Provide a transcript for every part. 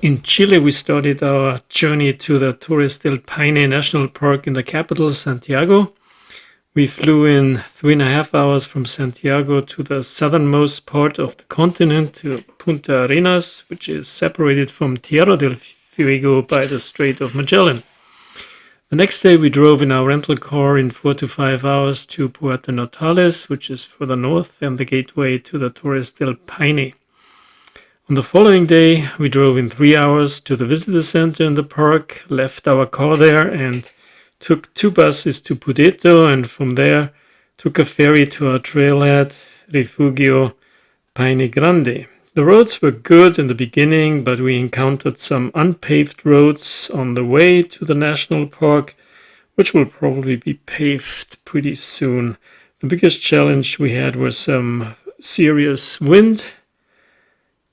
In Chile, we started our journey to the Torres del Paine National Park in the capital, Santiago. We flew in 3.5 hours from Santiago to the southernmost part of the continent, to Punta Arenas, which is separated from Tierra del Fuego by the Strait of Magellan. The next day, we drove in our rental car in 4 to 5 hours to Puerto Natales, which is further north and the gateway to the Torres del Paine. On the following day, we drove in 3 hours to the visitor center in the park, left our car there, and took 2 buses to Pudeto, and from there took a ferry to our trailhead, Refugio Paine Grande. The roads were good in the beginning, but we encountered some unpaved roads on the way to the national park, which will probably be paved pretty soon. The biggest challenge we had was some serious wind.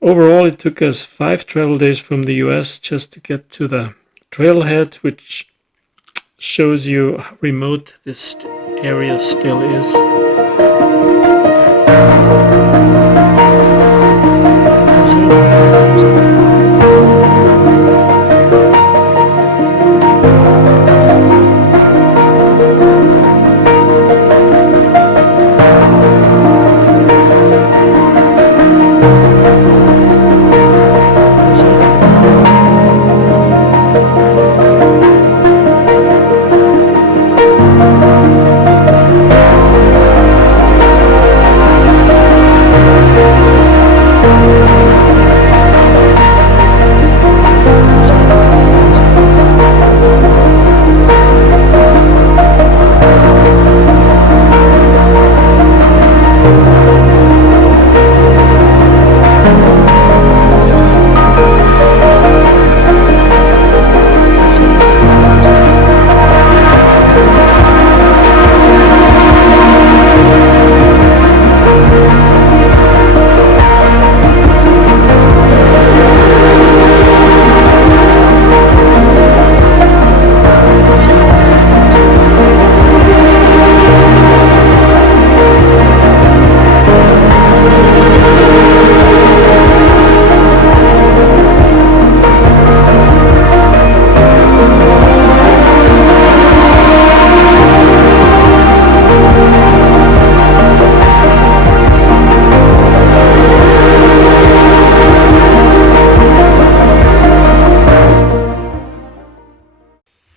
Overall, it took us 5 travel days from the US just to get to the trailhead, which shows you how remote this area still is.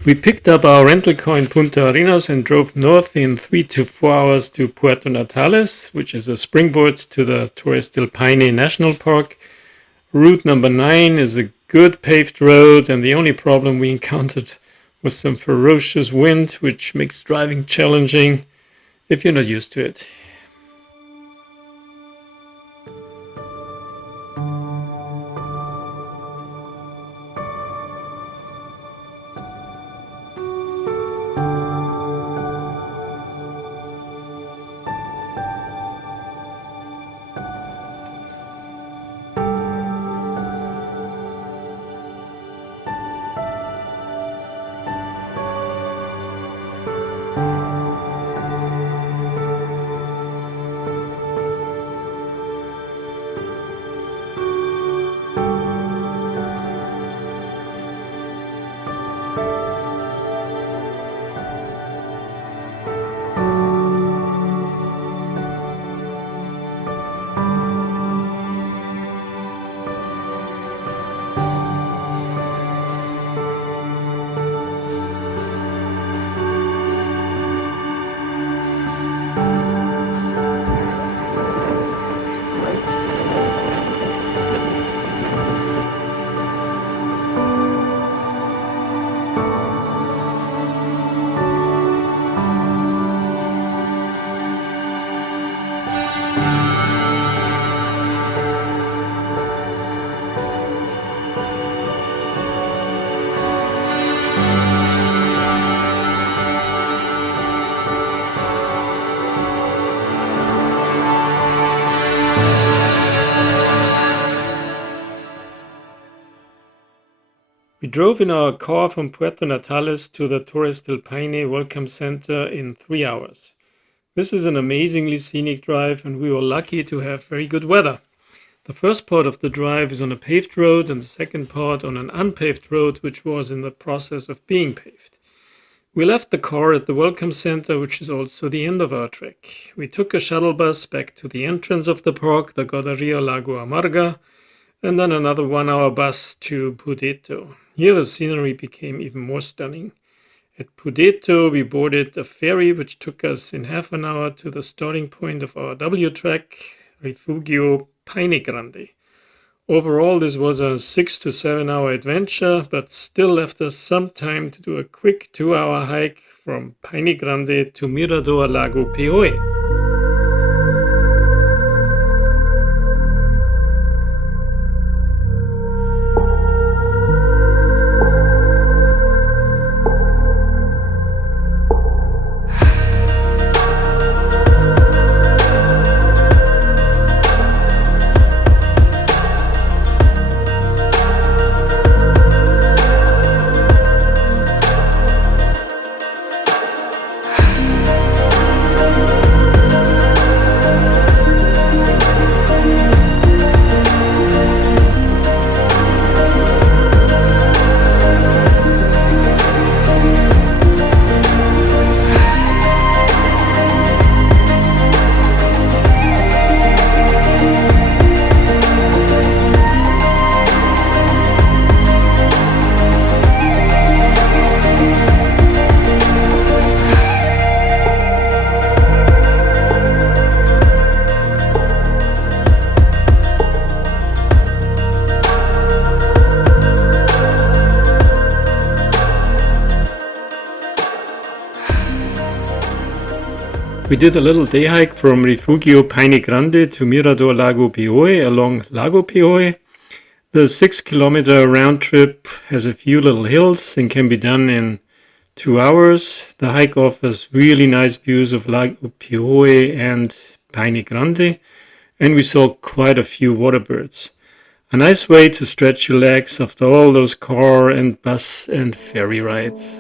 We picked up our rental car in Punta Arenas and drove north in 3 to 4 hours to Puerto Natales, which is a springboard to the Torres del Paine National Park. Route number 9 is a good paved road, and the only problem we encountered was some ferocious wind, which makes driving challenging if you're not used to it. We drove in our car from Puerto Natales to the Torres del Paine Welcome Center in 3 hours. This is an amazingly scenic drive, and we were lucky to have very good weather. The first part of the drive is on a paved road and the second part on an unpaved road, which was in the process of being paved. We left the car at the welcome center, which is also the end of our trek. We took a shuttle bus back to the entrance of the park, the Godaria Lago Amarga, and then another 1-hour bus to Pudeto. Here the scenery became even more stunning. At Pudeto, we boarded a ferry which took us in half an hour to the starting point of our W track, Refugio Paine Grande. Overall, this was a 6 to 7 hour adventure, but still left us some time to do a quick 2-hour hike from Paine Grande to Mirador Lago Peoe. We did a little day hike from Refugio Paine Grande to Mirador Lago Peoe along Lago Peoe. The 6-kilometer round trip has a few little hills and can be done in 2 hours. The hike offers really nice views of Lago Peoe and Paine Grande, and we saw quite a few water birds. A nice way to stretch your legs after all those car and bus and ferry rides.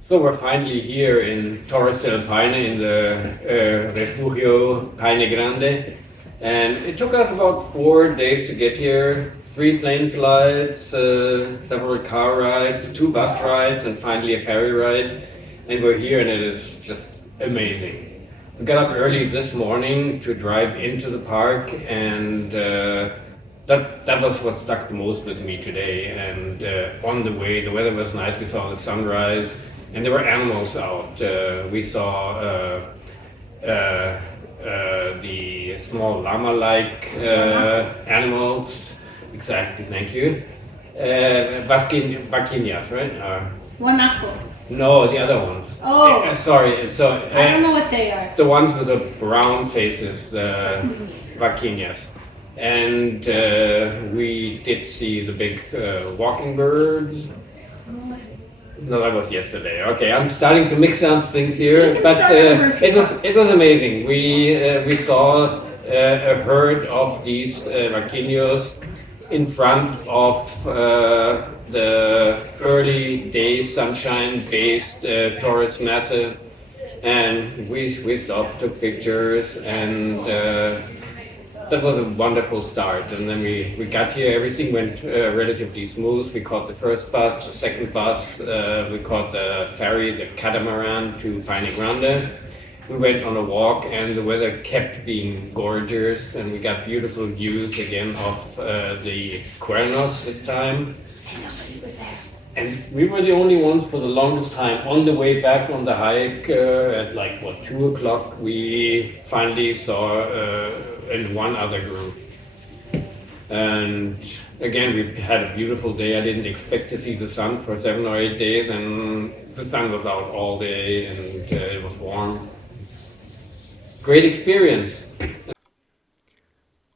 So we're finally here in Torres del Paine in the Refugio Paine Grande, and it took us about 4 days to get here. 3 plane flights, several car rides, 2 bus rides, and finally a ferry ride. And we're here, and it is just amazing. We got up early this morning to drive into the park, and that was what stuck the most with me today. And on the way, the weather was nice. We saw the sunrise. And there were animals out. We saw the small llama-like animals. Exactly, thank you. Vaquinas, right? Guanaco. No, the other ones. Oh. Sorry. So I don't know what they are. The ones with the brown faces, vaquinas. And we did see the big walking birds. No, that was yesterday. Okay, I'm starting to mix up things here, but it was amazing. We saw a herd of these vaquinos in front of the early day sunshine-based Torres Massif, and we stopped, took pictures, and that was a wonderful start. And then we got here, everything went relatively smooth. We caught the first bus, the second bus, we caught the ferry, the catamaran to Paine Grande. We went on a walk, and the weather kept being gorgeous, and we got beautiful views again of the Cuernos this time. And we were the only ones for the longest time. On the way back on the hike at 2 o'clock, we finally saw in one other group. And again, we had a beautiful day. I didn't expect to see the sun for 7 or 8 days, and the sun was out all day, and it was warm. Great experience.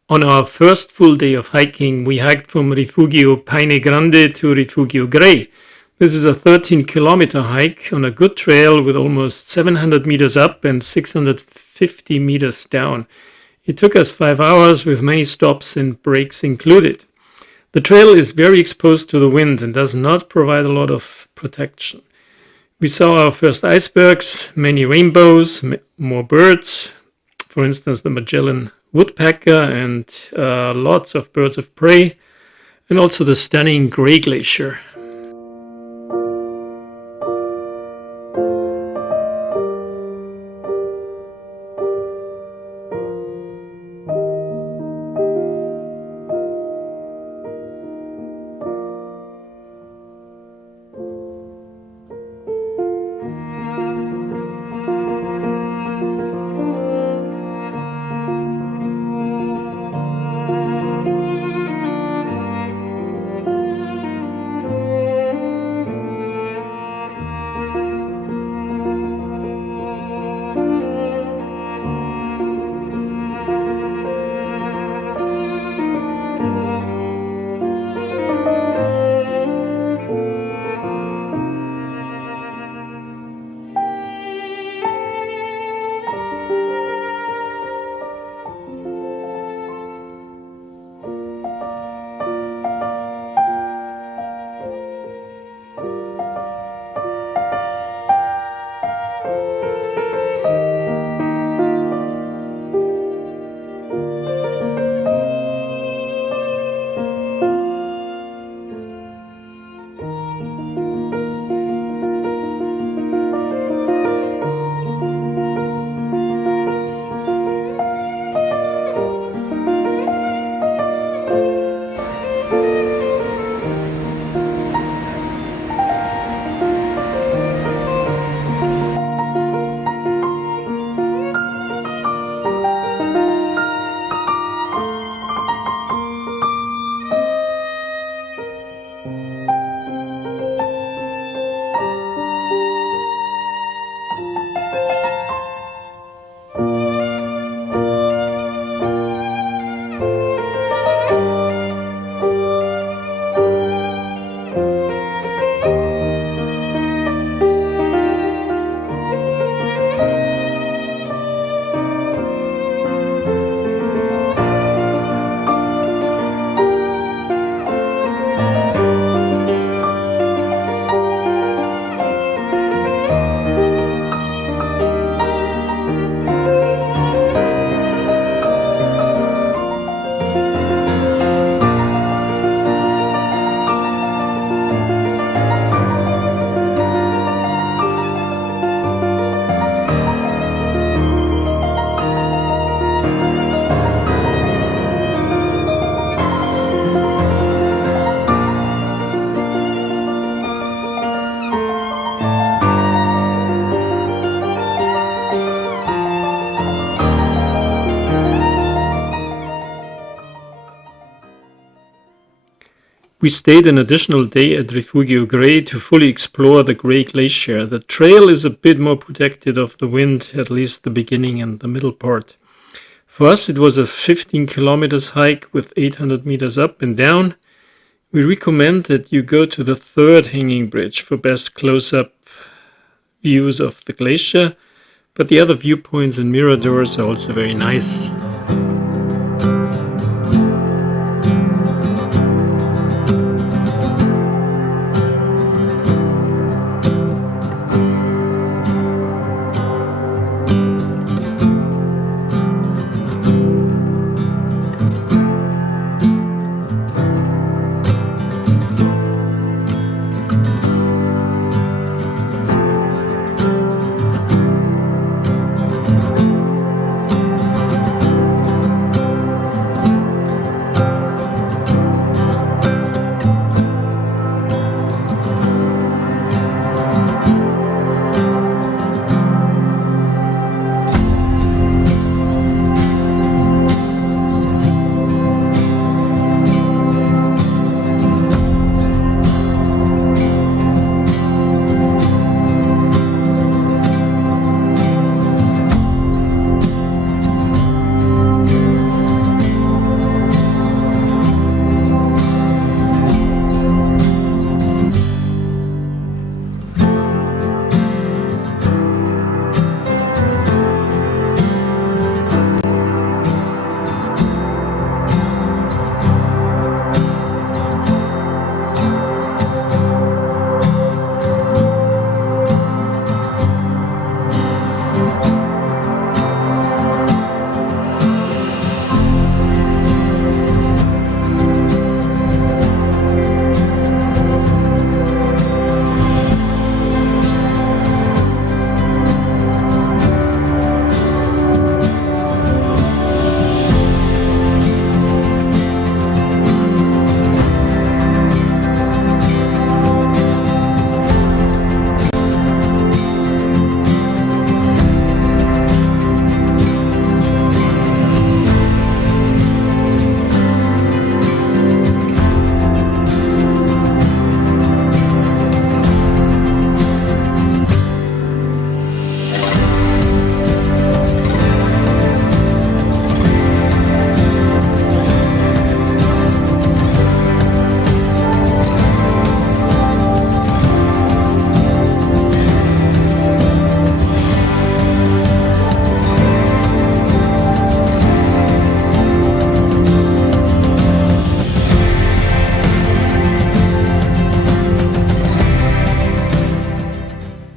On our first full day of hiking, we hiked from Refugio Paine Grande to Refugio Grande. This is a 13-kilometer hike on a good trail with almost 700 meters up and 650 meters down. It took us 5 hours with many stops and breaks included. The trail is very exposed to the wind and does not provide a lot of protection. We saw our first icebergs, many rainbows, more birds, for instance the Magellan woodpecker, and lots of birds of prey, and also the stunning Grey Glacier. We stayed an additional day at Refugio Grande to fully explore the Grey Glacier. The trail is a bit more protected of the wind, at least the beginning and the middle part. For us, it was a 15 kilometers hike with 800 meters up and down. We recommend that you go to the third hanging bridge for best close-up views of the glacier, but the other viewpoints and miradors are also very nice.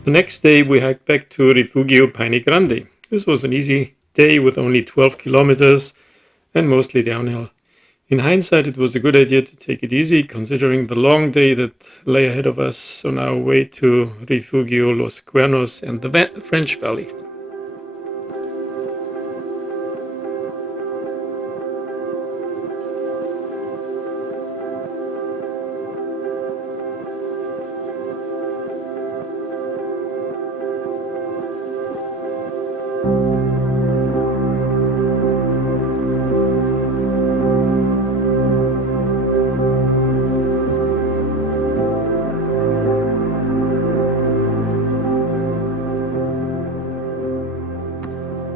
The next day we hiked back to Refugio Paine Grande. This was an easy day with only 12 kilometers and mostly downhill. In hindsight, it was a good idea to take it easy, considering the long day that lay ahead of us on our way to Refugio, Los Cuernos, and the French Valley.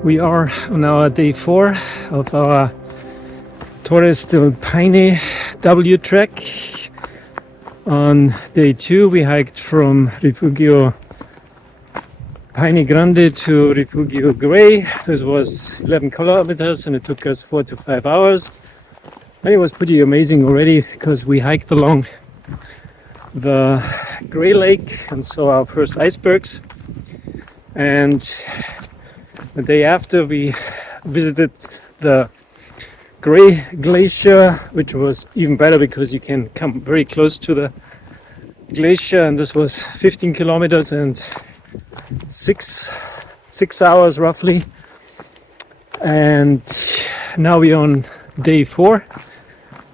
We are on our day 4 of our Torres del Paine W trek. On day 2 we hiked from Refugio Paine Grande to Refugio Gray. This was 11 kilometers and it took us 4 to 5 hours. And it was pretty amazing already because we hiked along the Gray Lake and saw our first icebergs. And the day after we visited the Gray Glacier, which was even better because you can come very close to the glacier, and this was 15 kilometers and 6 hours roughly. And now we're on day 4,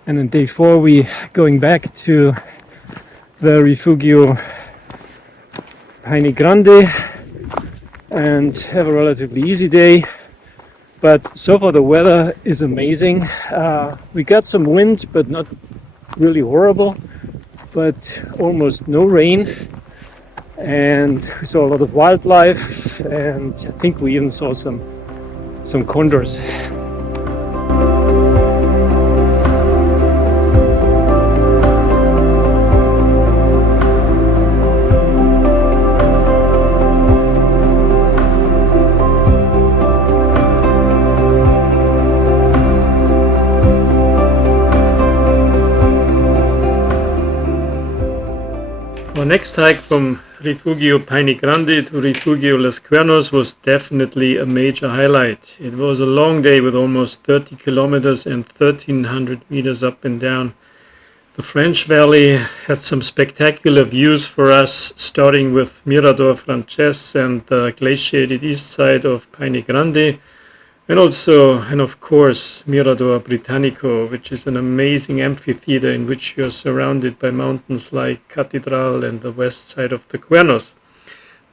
and on day 4 we going back to the Refugio Paine Grande and have a relatively easy day. But so far the weather is amazing. We got some wind, but not really horrible, but almost no rain. And we saw a lot of wildlife, and I think we even saw some condors. Our next hike from Refugio Paine Grande to Refugio Los Cuernos was definitely a major highlight. It was a long day with almost 30 kilometers and 1300 meters up and down. The French Valley had some spectacular views for us, starting with Mirador Frances and the glaciated east side of Paine Grande, and of course, Mirador Britannico, which is an amazing amphitheater in which you are surrounded by mountains like Cathedral and the west side of the Cuernos.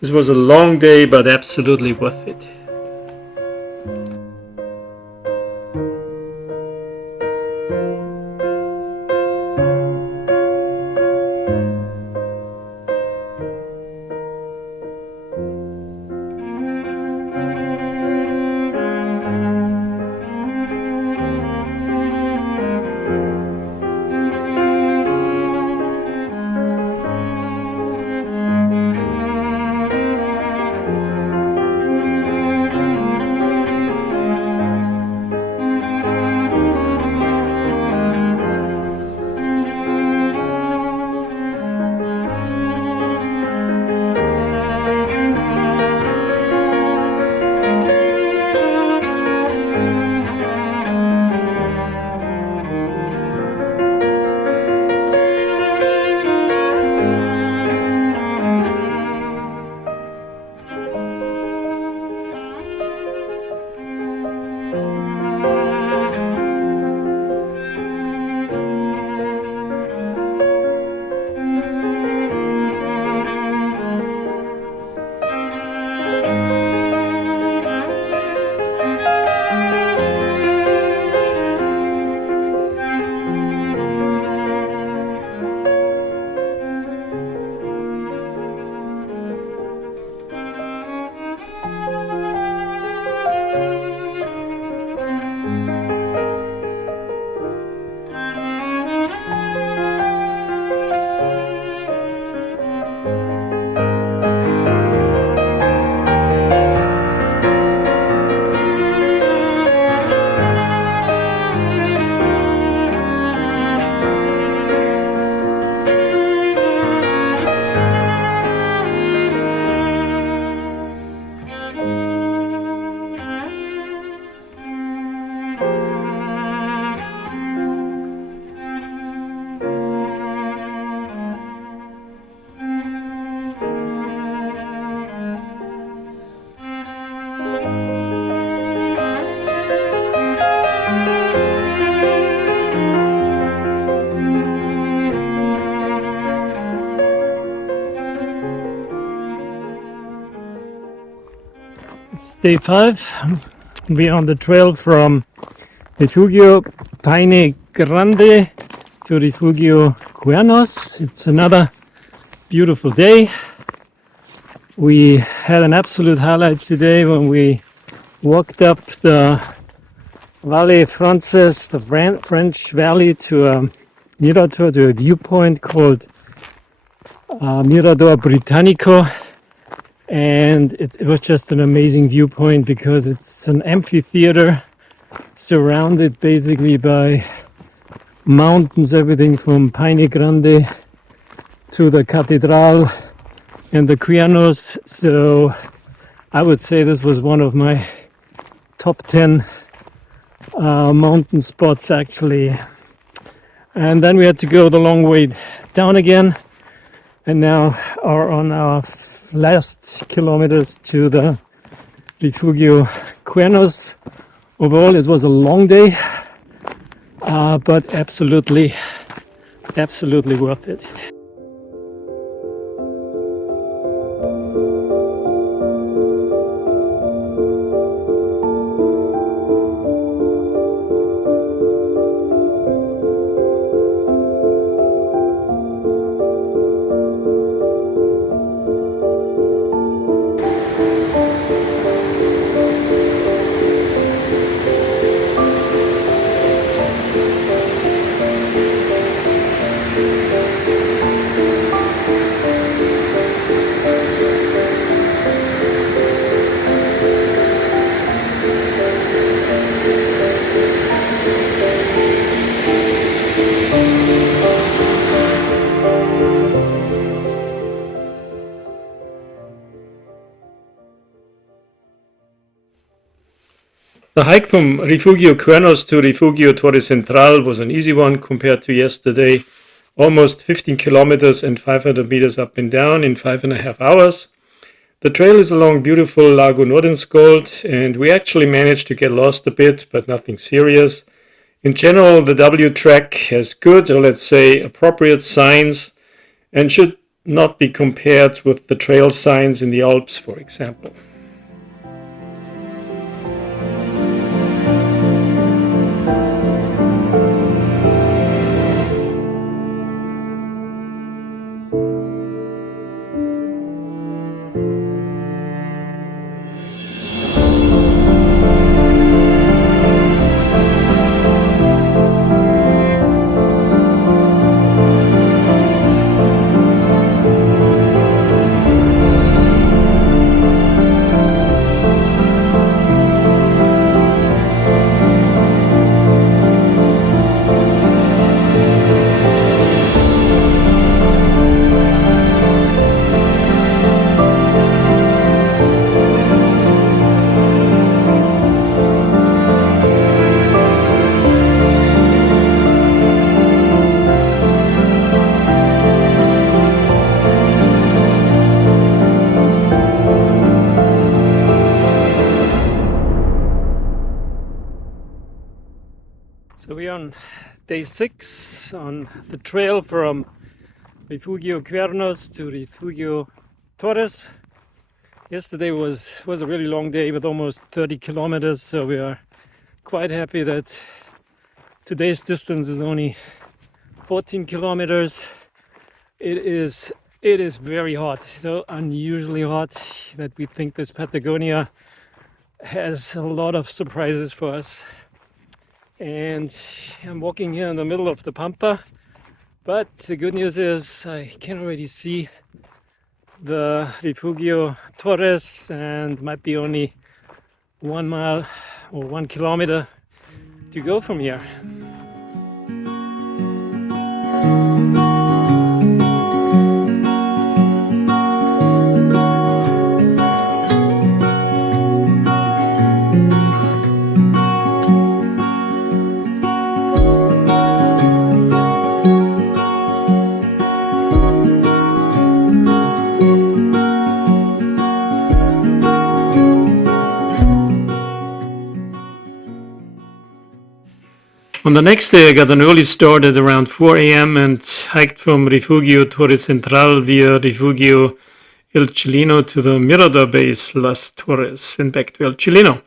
This was a long day, but absolutely worth it. day 5. We're on the trail from Refugio Paine Grande to Refugio Cuernos. It's another beautiful day. We had an absolute highlight today when we walked up the Valley Frances, the French Valley, to a Mirador, to a viewpoint called Mirador Britannico. And it was just an amazing viewpoint because it's an amphitheater surrounded basically by mountains, everything from Paine Grande to the Cathedral and the Cuernos. So I would say this was one of my top 10 mountain spots actually. And then we had to go the long way down again, and now are on our last kilometers to the Refugio Cuernos. Overall it was a long day, but absolutely worth it. The hike from Refugio Cuernos to Refugio Torres Central was an easy one compared to yesterday. Almost 15 kilometers and 500 meters up and down in 5.5 hours. The trail is along beautiful Lago Nordenskjold, and we actually managed to get lost a bit, but nothing serious. In general, the W track has good, or let's say appropriate signs, and should not be compared with the trail signs in the Alps, for example. So we're on day 6 on the trail from Refugio Cuernos to Refugio Torres. Yesterday was a really long day with almost 30 kilometers, so we are quite happy that today's distance is only 14 kilometers. It is very hot, so unusually hot that we think this Patagonia has a lot of surprises for us. And I'm walking here in the middle of the Pampa, but the good news is I can already see the Refugio Torres, and might be only 1 mile or 1 kilometer to go from here. On the next day, I got an early start at around 4 a.m. and hiked from Refugio Torres Central via Refugio El Chileno to the Mirador base Las Torres and back to El Chileno.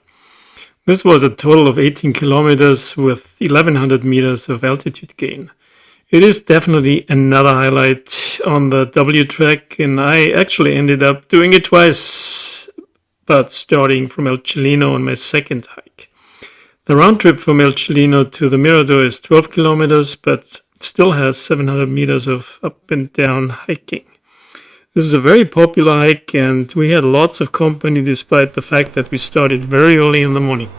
This was a total of 18 kilometers with 1100 meters of altitude gain. It is definitely another highlight on the W track, and I actually ended up doing it twice, but starting from El Chileno on my second hike. The round trip from El Chileno to the Mirador is 12 kilometers, but still has 700 meters of up and down hiking. This is a very popular hike, and we had lots of company despite the fact that we started very early in the morning.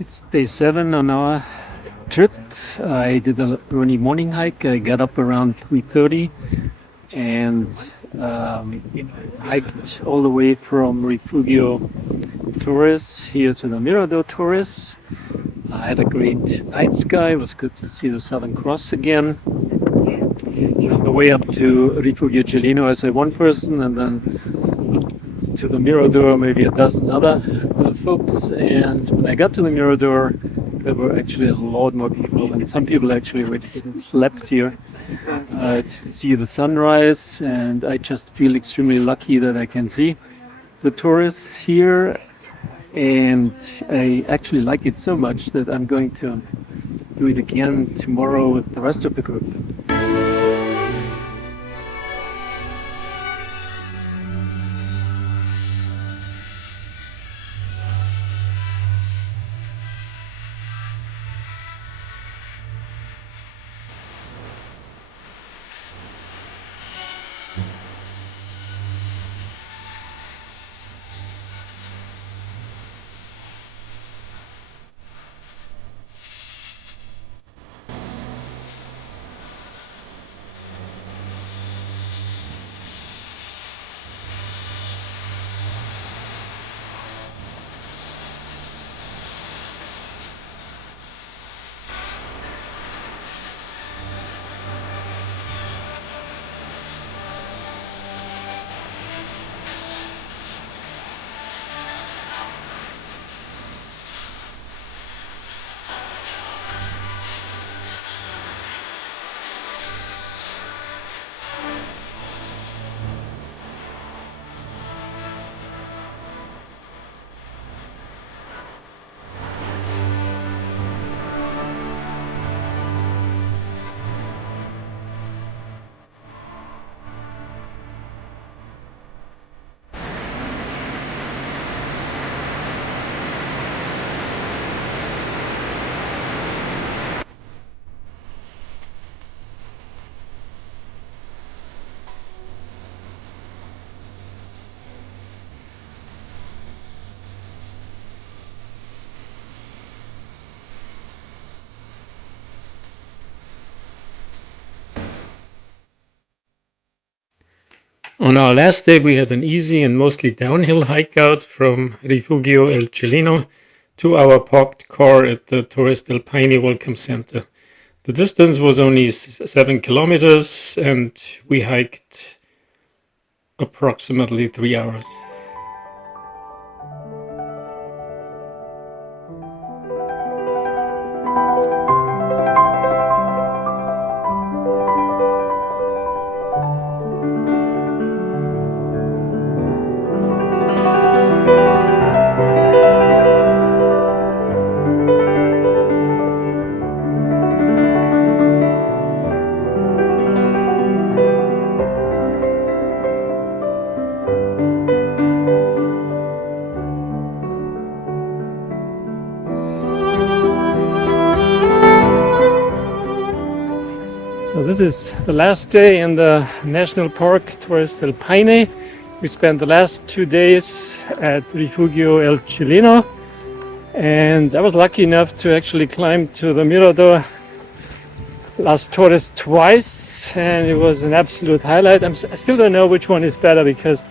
It's day 7 on our trip. I did a early morning hike. I got up around 3:30 and hiked all the way from Refugio Torres here to the Mirador Torres. I had a great night sky. It was good to see the Southern Cross again. On the way up to Refugio Chileno, I saw one person, and then to the Mirador, maybe a dozen other folks. And when I got to the Mirador, there were actually a lot more people, and some people actually already slept here to see the sunrise. And I just feel extremely lucky that I can see the Torres here, and I actually like it so much that I'm going to do it again tomorrow with the rest of the group. On our last day, we had an easy and mostly downhill hike out from Refugio El Chileno to our parked car at the Torres del Paine Welcome Center. The distance was only 7 kilometers, and we hiked approximately 3 hours. So this is the last day in the National Park Torres del Paine. We spent the last 2 days at Refugio El Chileno, and I was lucky enough to actually climb to the Mirador Las Torres twice, and it was an absolute highlight. I still don't know which one is better, because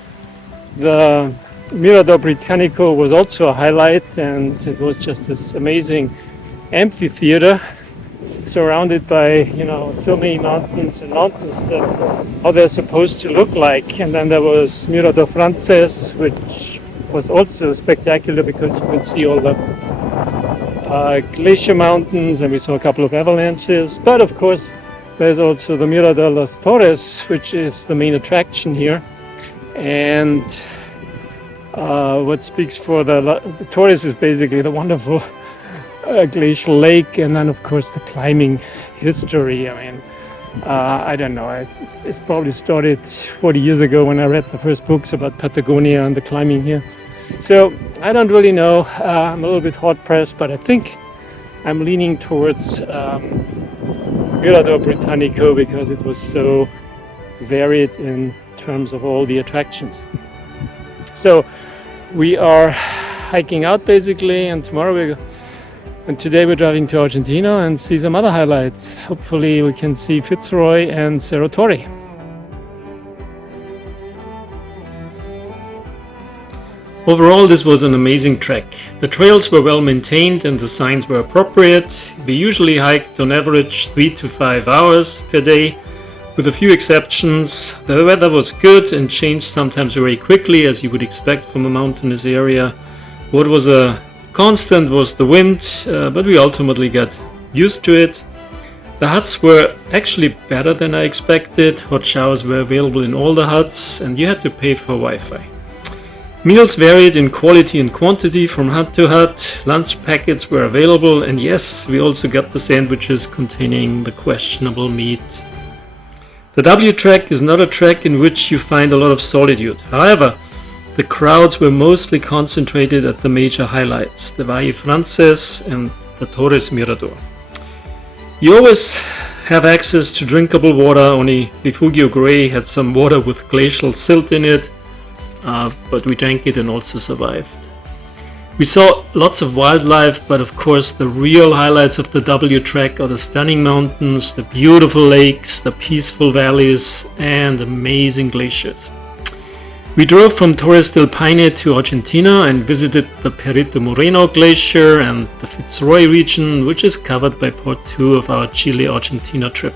the Mirador Britannico was also a highlight, and it was just this amazing amphitheater surrounded by, so many mountains and mountains that how they're supposed to look like. And then there was Mirador Frances, which was also spectacular because you could see all the glacier mountains, and we saw a couple of avalanches. But of course, there's also the Mirador Las Torres, which is the main attraction here. And what speaks for the Torres is basically the wonderful glacial lake, and then of course the climbing history. I mean, I don't know, it's probably started 40 years ago when I read the first books about Patagonia and the climbing here. So I don't really know, I'm a little bit hard pressed, but I think I'm leaning towards Mirador Britannico because it was so varied in terms of all the attractions. So we are hiking out basically, and today we're driving to Argentina and see some other highlights. Hopefully we can see Fitzroy and Cerro Torre. Overall, this was an amazing trek. The trails were well maintained and the signs were appropriate. We usually hiked on average 3 to 5 hours per day, with a few exceptions. The weather was good and changed sometimes very quickly, as you would expect from a mountainous area. What was a constant was the wind, but we ultimately got used to it. The huts were actually better than I expected. Hot showers were available in all the huts, and you had to pay for Wi-Fi. Meals varied in quality and quantity from hut to hut. Lunch packets were available, and yes, we also got the sandwiches containing the questionable meat. The W track is not a track in which you find a lot of solitude. However, the crowds were mostly concentrated at the major highlights, the Valle Frances and the Torres Mirador. You always have access to drinkable water. Only Refugio Grey had some water with glacial silt in it, but we drank it and also survived. We saw lots of wildlife, but of course the real highlights of the W track are the stunning mountains, the beautiful lakes, the peaceful valleys, and amazing glaciers. We drove from Torres del Paine to Argentina and visited the Perito Moreno Glacier and the Fitzroy region, which is covered by part 2 of our Chile-Argentina trip.